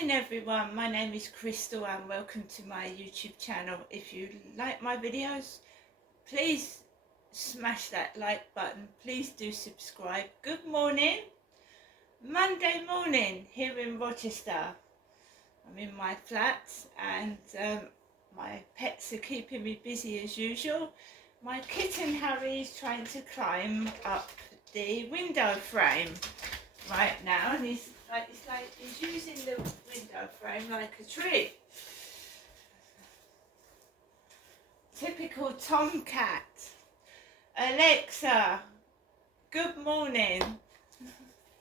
morning everyone, my name is Crystal and welcome to my YouTube channel. If you like my videos, please smash that like button. Please do subscribe. Good morning. Monday morning here in Rochester. I'm in my flat and my pets are keeping me busy as usual. My kitten Harry is trying to climb up the window frame right now, and he's using the window frame like a tree. Typical tomcat. Alexa, good morning.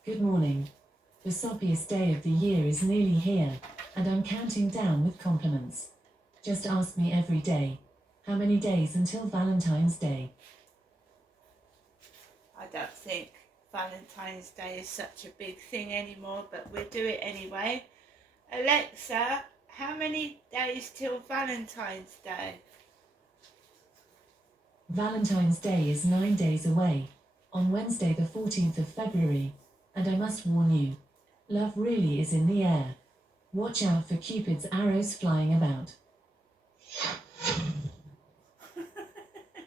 Good morning. The soppiest day of the year is nearly here, and I'm counting down with compliments. Just ask me every day, how many days until Valentine's Day? I don't think Valentine's Day is such a big thing anymore, but we'll do it anyway. Alexa, how many days till Valentine's Day? Valentine's Day is 9 days away, on Wednesday the 14th of February, and I must warn you, love really is in the air. Watch out for Cupid's arrows flying about.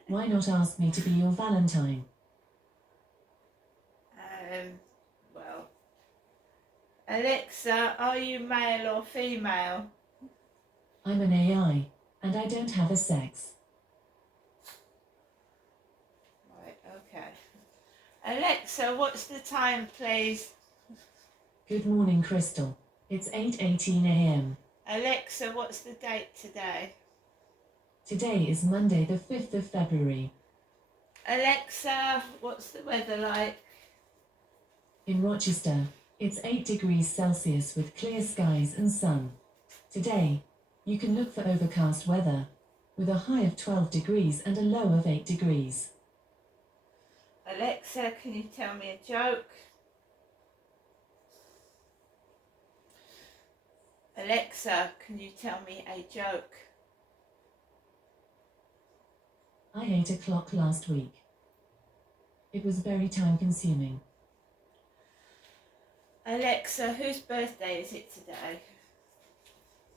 Why not ask me to be your Valentine? Well, Alexa, are you male or female? I'm an AI, and I don't have a sex. Right, okay. Alexa, what's the time, please? Good morning, Crystal. It's 8:18 a.m. Alexa, what's the date today? Today is Monday the 5th of February. Alexa, what's the weather like? In Rochester, it's 8 degrees Celsius with clear skies and sun. Today, you can look for overcast weather, with a high of 12 degrees and a low of 8 degrees. Alexa, can you tell me a joke? Alexa, can you tell me a joke? I ate a clock last week. It was very time consuming. Alexa, whose birthday is it today?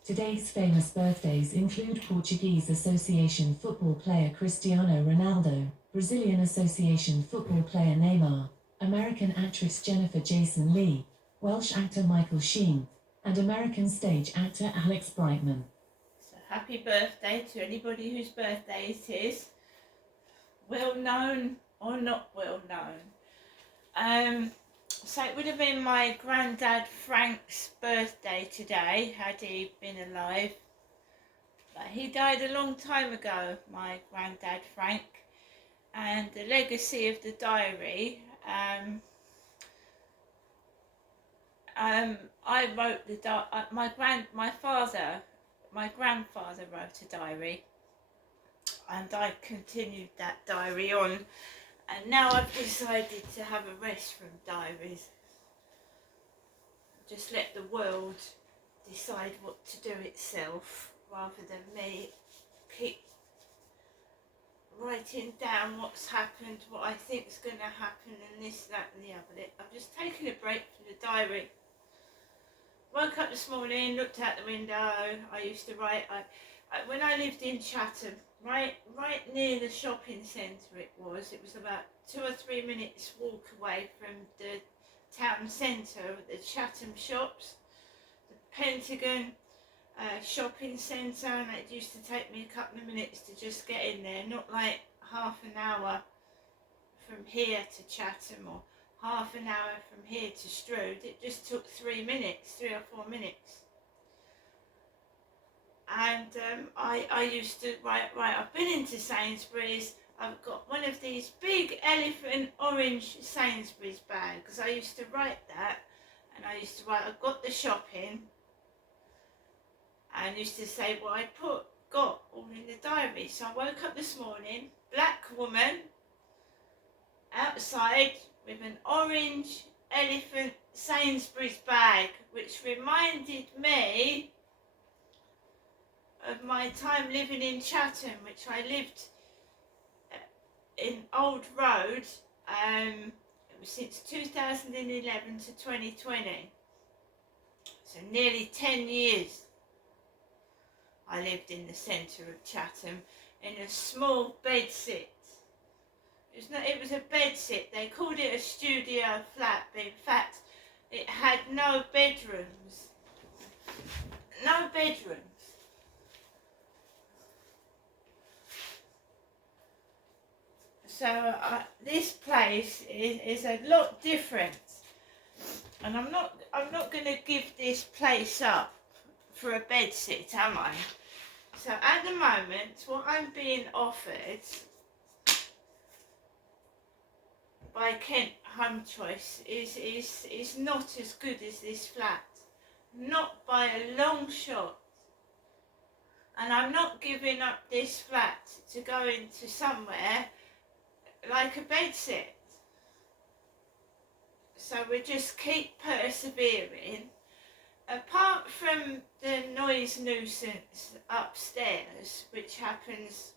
Today's famous birthdays include Portuguese Association football player Cristiano Ronaldo, Brazilian Association football player Neymar, American actress Jennifer Jason Leigh, Welsh actor Michael Sheen, and American stage actor Alex Brightman. So happy birthday to anybody whose birthday it is, well known or not well known. So it would have been my granddad Frank's birthday today had he been alive. But he died a long time ago, my granddad Frank. And the legacy of the diary, I wrote my grandfather wrote a diary, and I continued that diary on. And now I've decided to have a rest from diaries. Just let the world decide what to do itself, rather than me keep writing down what's happened, what I think is going to happen, and this, that and the other. I've just taken a break from the diary. Woke up this morning, looked out the window. I used to write, when I lived in Chatham, right near the shopping centre it was about 2 or 3 minutes walk away from the town centre, the Chatham shops, the Pentagon shopping centre, and it used to take me a couple of minutes to just get in there, not like half an hour from here to Chatham or half an hour from here to Strood. It just took 3 or 4 minutes. And I used to write, I've been into Sainsbury's, I've got one of these big elephant orange Sainsbury's bags. I used to write that, and I used to write, I've got the shopping, and used to say what I got all in the diary. So I woke up this morning, black woman, outside with an orange elephant Sainsbury's bag, which reminded me of my time living in Chatham, which I lived in Old Road since 2011 to 2020. So nearly 10 years I lived in the centre of Chatham in a small bedsit. It was a bedsit. They called it a studio flat, but in fact it had no bedrooms. No bedrooms. So this place is a lot different, and I'm not going to give this place up for a bedsit, am I? So at the moment, what I'm being offered by Kent Home Choice is not as good as this flat, not by a long shot. And I'm not giving up this flat to go into somewhere like a bedsit. So we just keep persevering. Apart from the noise nuisance upstairs, which happens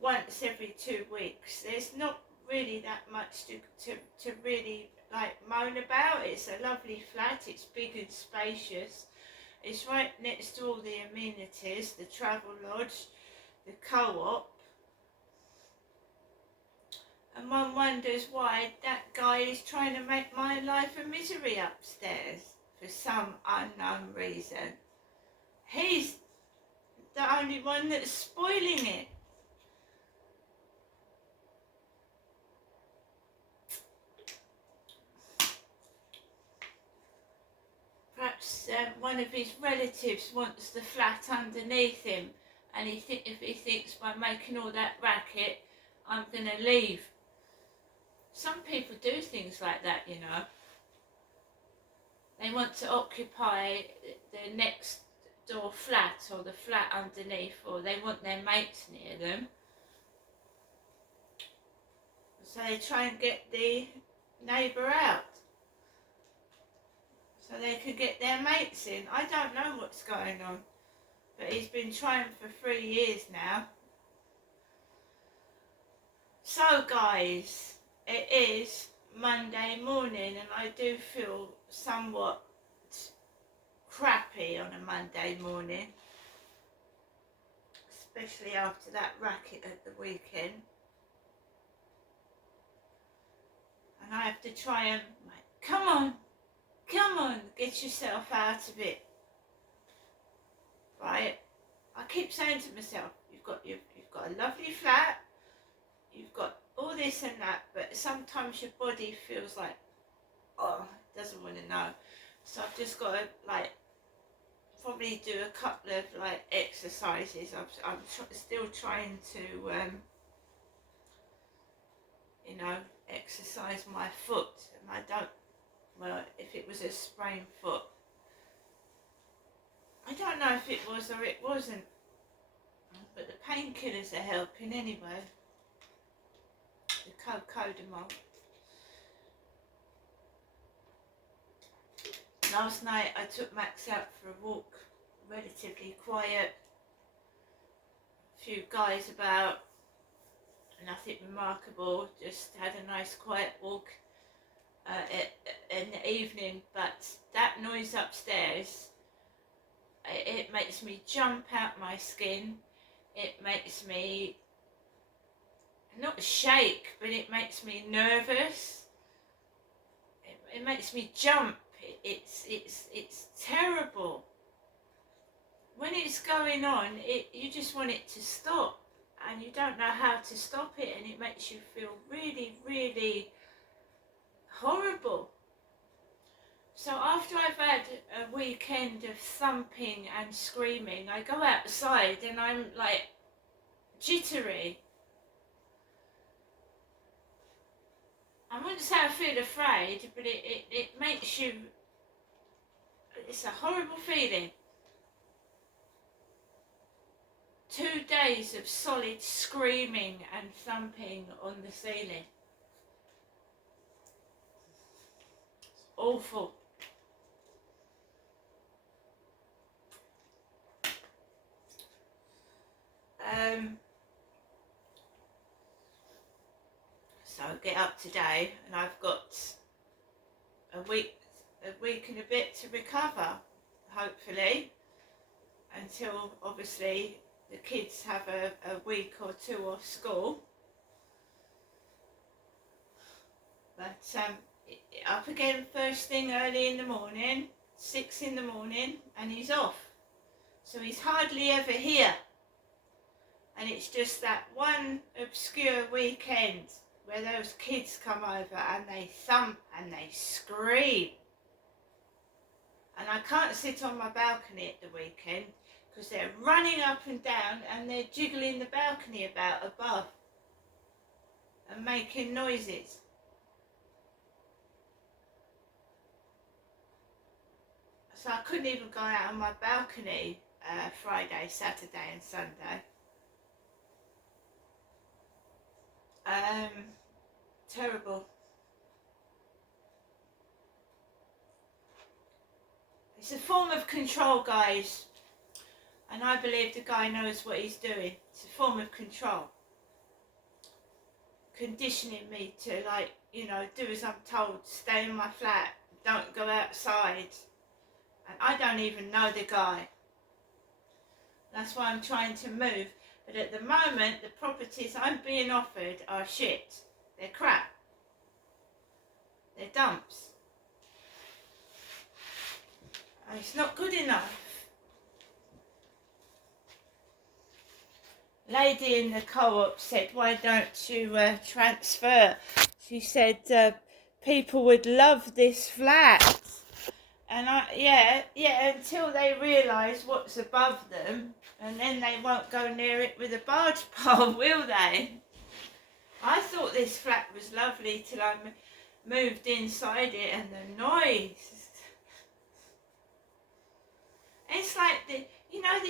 once every 2 weeks, there's not really that much to really like moan about. It's a lovely flat, it's big and spacious. It's right next to all the amenities, the travel lodge, the co-op. And one wonders why that guy is trying to make my life a misery upstairs for some unknown reason. He's the only one that's spoiling it. Perhaps one of his relatives wants the flat underneath him, and if he thinks by making all that racket, I'm going to leave. Some people do things like that, you know. They want to occupy the next door flat or the flat underneath, or they want their mates near them. So they try and get the neighbour out so they can get their mates in. I don't know what's going on, but he's been trying for 3 years now. So guys, it is Monday morning and I do feel somewhat crappy on a Monday morning, especially after that racket at the weekend. And I have to try and, like, come on, get yourself out of it. Right? I keep saying to myself, you've got a lovely flat, you've got all this and that, but sometimes your body feels like, oh, it doesn't want to know. So I've just got to, like, probably do a couple of, like, exercises. I'm still trying to, you know, exercise my foot. And I don't, well, if it was a sprained foot, I don't know if it was or it wasn't, but the painkillers are helping anyway. The Cocodamol. Last night I took Max out for a walk, relatively quiet, a few guys about, nothing remarkable, just had a nice quiet walk in the evening, but that noise upstairs, it makes me jump out my skin, it makes me not shake, but it makes me nervous, it makes me jump. It's terrible. When it's going on, you just want it to stop, and you don't know how to stop it, and it makes you feel really, really horrible. So after I've had a weekend of thumping and screaming, I go outside and I'm like jittery. I wouldn't say I feel afraid, but it makes you, it's a horrible feeling. 2 days of solid screaming and thumping on the ceiling. It's awful. So I get up today and I've got a week a week and a bit to recover, hopefully, until obviously the kids have a week or two off school. But up again first thing early in the morning, 6 in the morning, and he's off. So he's hardly ever here. And it's just that one obscure weekend where those kids come over and they thump and they scream. And I can't sit on my balcony at the weekend because they're running up and down and they're jiggling the balcony about above and making noises. So I couldn't even go out on my balcony Friday, Saturday and Sunday. Terrible. It's a form of control, guys, and I believe the guy knows what he's doing. It's a form of control, conditioning me to, like, you know, do as I'm told, stay in my flat, don't go outside, and I don't even know the guy. That's why I'm trying to move, but at the moment the properties I'm being offered are shit. They're crap. They're dumps. And it's not good enough. Lady in the co-op said, why don't you transfer? She said people would love this flat. And yeah, until they realise what's above them, and then they won't go near it with a barge pole, will they? I thought this flat was lovely till I moved inside it, and the noise. It's like the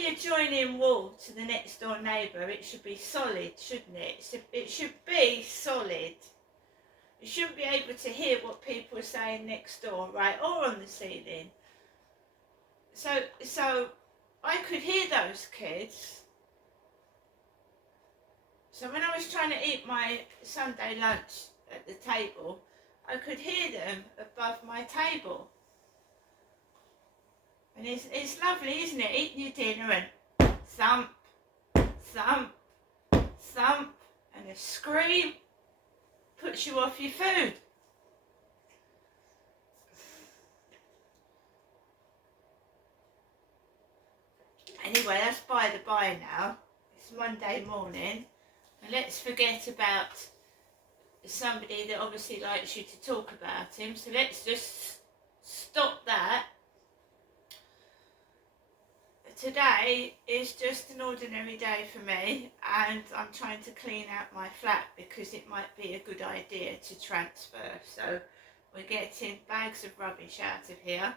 adjoining wall to the next door neighbour. It should be solid, shouldn't it? It should be solid. You shouldn't be able to hear what people are saying next door, right, or on the ceiling. So I could hear those kids. So when I was trying to eat my Sunday lunch at the table, I could hear them above my table. And it's lovely, isn't it? Eating your dinner and thump, thump, thump, and a scream puts you off your food. Anyway, that's by the by now. It's Monday morning. And let's forget about somebody that obviously likes you to talk about him. So let's just stop that. Today is just an ordinary day for me, and I'm trying to clean out my flat because it might be a good idea to transfer. So we're getting bags of rubbish out of here,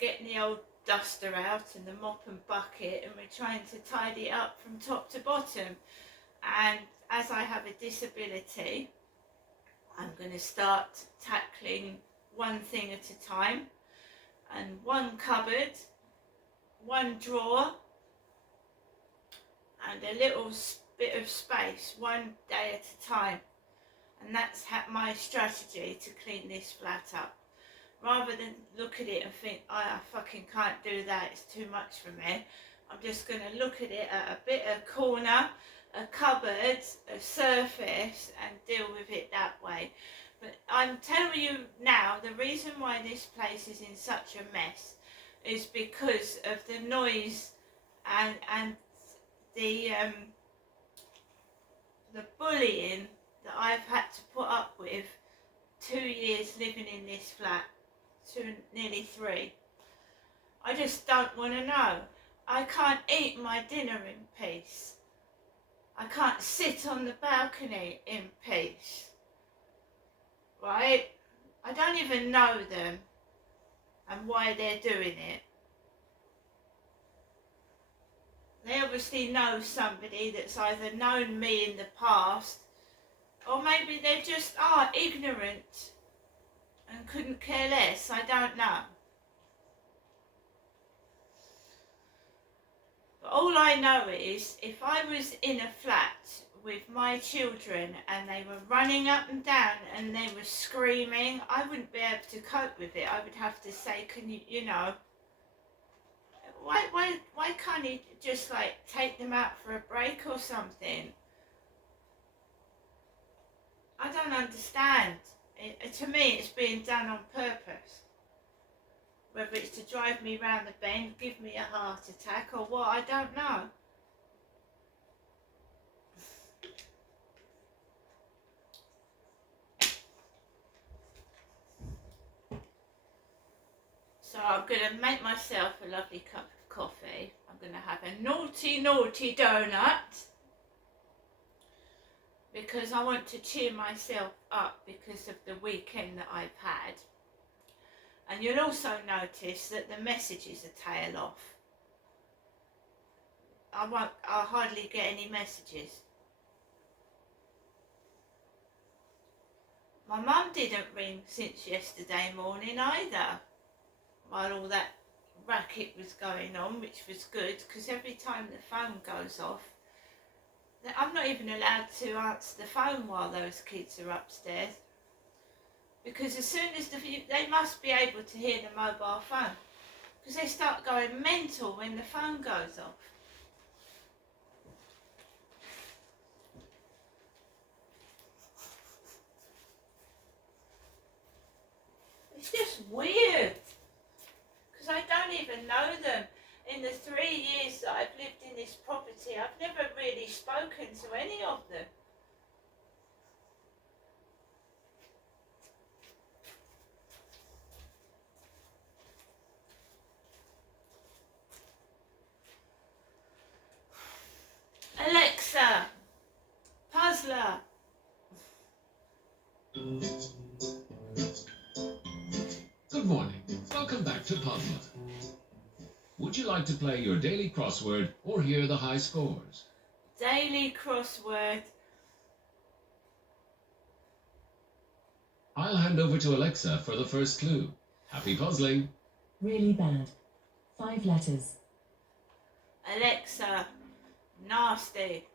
getting the old duster out and the mop and bucket, and we're trying to tidy it up from top to bottom. And as I have a disability, I'm going to start tackling one thing at a time, and one cupboard, one drawer, and a little bit of space, one day at a time. And that's my strategy to clean this flat up. Rather than look at it and think, oh, I fucking can't do that, it's too much for me. I'm just going to look at it at a bit of corner, a cupboard, a surface, and deal with it that way. But I'm telling you now, the reason why this place is in such a mess is because of the noise and the bullying that I've had to put up with 2 years living in this flat, nearly 3. I just don't want to know. I can't eat my dinner in peace. I can't sit on the balcony in peace. Right? I don't even know them and why they're doing it. They obviously know somebody that's either known me in the past, or maybe they just are ignorant and couldn't care less. I don't know. But all I know is, if I was in a flat with my children and they were running up and down and they were screaming, I wouldn't be able to cope with it. I would have to say, can you, why can't you just like take them out for a break or something? I don't understand. To me, it's being done on purpose. Whether it's to drive me round the bend, give me a heart attack or what, I don't know. So I'm going to make myself a lovely cup of coffee. I'm going to have a naughty donut because I want to cheer myself up because of the weekend that I've had. And you'll also notice that the messages are tail off. I hardly get any messages. My mum didn't ring since yesterday morning either, while all that racket was going on, which was good, because every time the phone goes off, I'm not even allowed to answer the phone while those kids are upstairs, because as soon as they must be able to hear the mobile phone, because they start going mental when the phone goes off. It's just weird, because I don't even know them. In the 3 years that I've lived in this property, I've never really spoken to any of them. Alexa, puzzler. Good morning. Welcome back to Puzzler. Would you like to play your daily crossword or hear the high scores? Daily crossword. I'll hand over to Alexa for the first clue. Happy puzzling. Really bad. 5 letters. Alexa, nasty.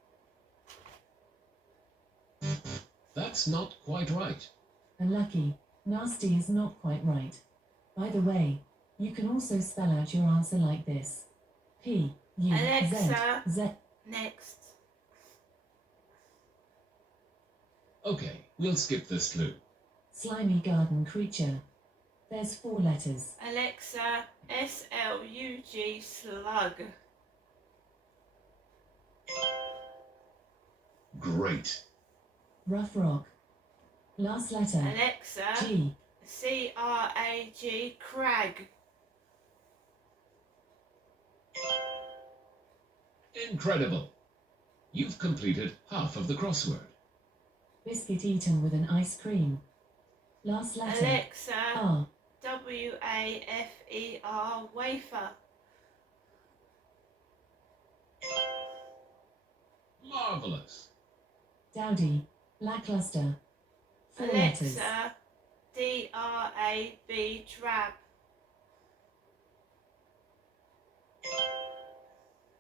That's not quite right. Unlucky. Nasty is not quite right. By the way, you can also spell out your answer like this. P, U, Z, Alexa. Z. Next. Okay, we'll skip this clue. Slimy garden creature. There's 4 letters. Alexa, SLUG, slug. Great. Rough rock. Last letter. Alexa, G. CRAG, crag. Incredible. You've completed half of the crossword. Biscuit eaten with an ice cream. Last letter. Alexa, R. WAFER, wafer. Marvelous. Dowdy. Lackluster. 4 letters. Alexa, DRAB, drab.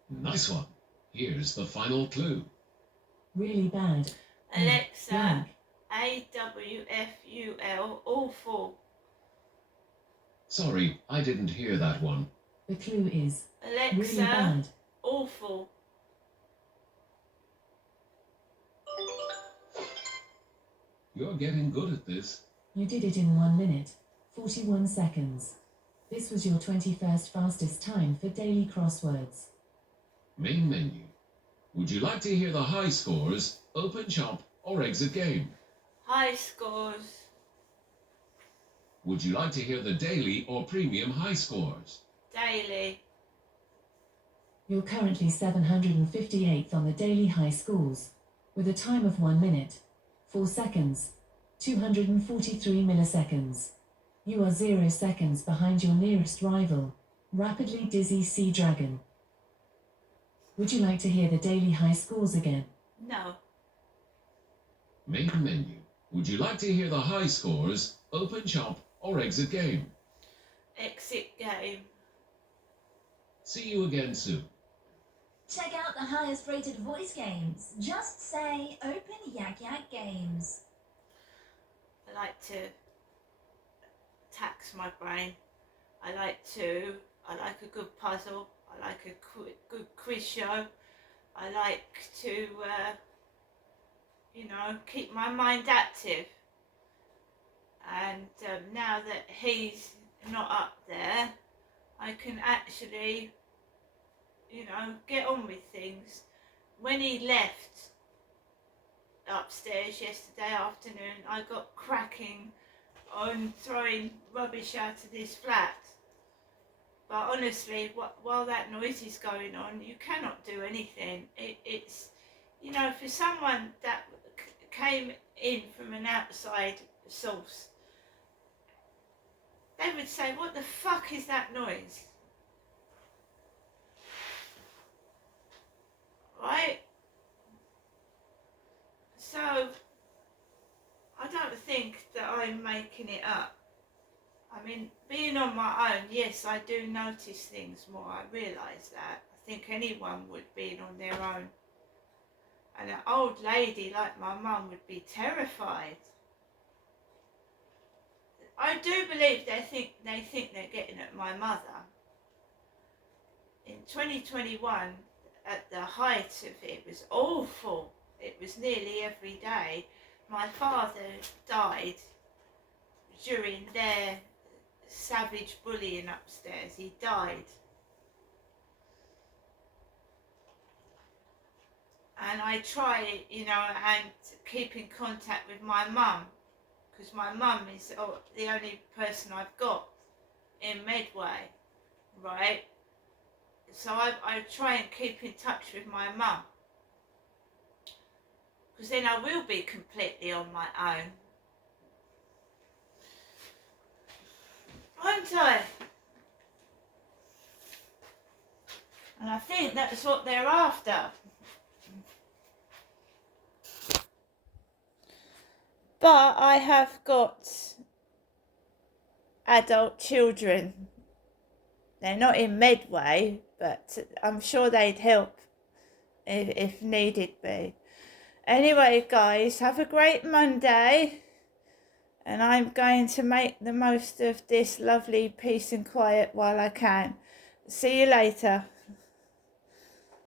Nice one. Here's the final clue. Really bad. Alexa, Blank. AWFUL, awful. Sorry, I didn't hear that one. The clue is Alexa, really bad. awful. You're getting good at this. You did it in 1 minute, 41 seconds. This was your 21st fastest time for daily crosswords. Main menu. Would you like to hear the high scores, open shop, or exit game? High scores. Would you like to hear the daily or premium high scores? Daily. You're currently 758th on the daily high scores, with a time of 1 minute, 4 seconds, 243 milliseconds. You are 0 seconds behind your nearest rival, Rapidly Dizzy Sea Dragon. Would you like to hear the daily high scores again? No. Main menu. Would you like to hear the high scores, open shop, or exit game? Exit game. See you again soon. Check out the highest rated voice games. Just say Open Yak Yak Games. I like to tax my brain. I like a good puzzle. I like a good quiz show. I like to, keep my mind active. And now that he's not up there, I can actually, get on with things. When he left upstairs yesterday afternoon, I got cracking on throwing rubbish out of this flat. But honestly, while that noise is going on, you cannot do anything. It's, for someone that came in from an outside source, they would say, what the fuck is that noise? Right? So, I don't think that I'm making it up. I mean, being on my own, yes, I do notice things more. I realise that. I think anyone would, being on their own. And an old lady like my mum would be terrified. I do believe they think they're getting at my mother. In 2021, at the height of it was awful. It was nearly every day. My father died during their savage bullying upstairs. He died. And I try, and keep in contact with my mum, because my mum is the only person I've got in Medway, right? So I try and keep in touch with my mum, because then I will be completely on my own. Won't I? And I think that's what they're after. But I have got adult children. They're not in Medway, but I'm sure they'd help if needed be. Anyway, guys, have a great Monday. And I'm going to make the most of this lovely peace and quiet while I can. See you later.